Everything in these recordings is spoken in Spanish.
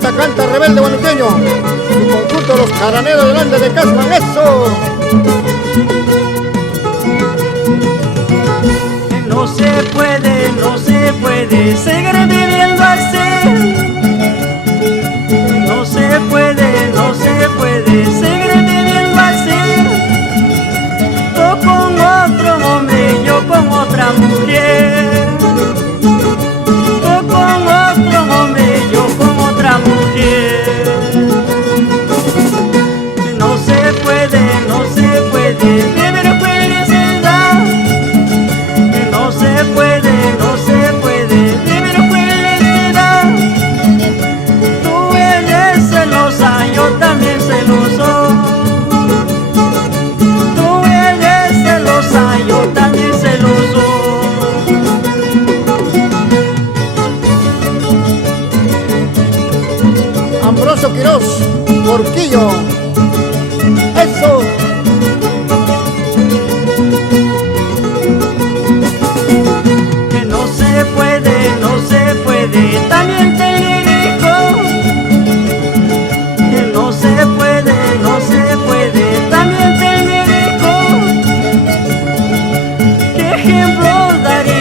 Canta, canta, rebelde guanuqueño. Su conjunto Los Caraneros del Ande de Casman, eso. No se puede seguir viviendo así. No se puede seguir viviendo así. Tú con otro hombre, yo con otra mujer. Tú con otro hombre, yo con otra mujer. No se puede vivir felicidad. No se puede vivir felicidad. Tú eres celosa, yo también celoso. Tú eres celosa, yo también celoso. Ambrosio Quirós, Porquillo, eso. Que no se puede, también te digo. Que no se puede, también te digo. ¿Qué ejemplo daré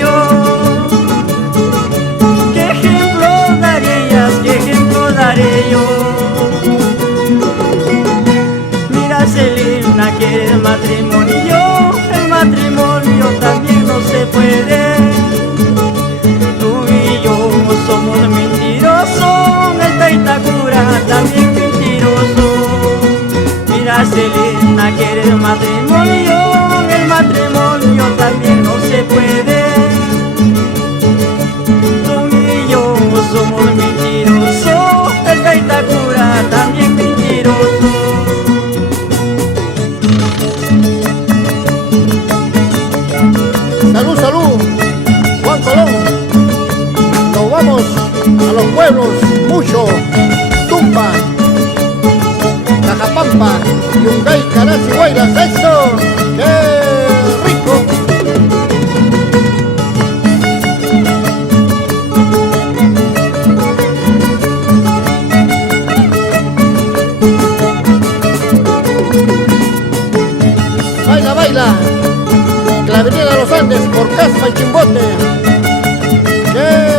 yo? ¿Qué ejemplo daré yo? Mira, Celina quiere el matrimonio también no se puede. Tú y yo somos mentirosos, el Taitacura también mentiroso. Mira, Celina quiere el matrimonio también no se puede. Tú y yo somos mentirosos, el Taitacura también mentiroso. Salud, salud, Juan Colón. Nos vamos a los pueblos, Mucho, Tumba, Cajapampa, Yungay, Caras y Guayras, eso, qué rico. Baila, baila. La avenida de los Andes por Caspa y Chimbote. ¡Qué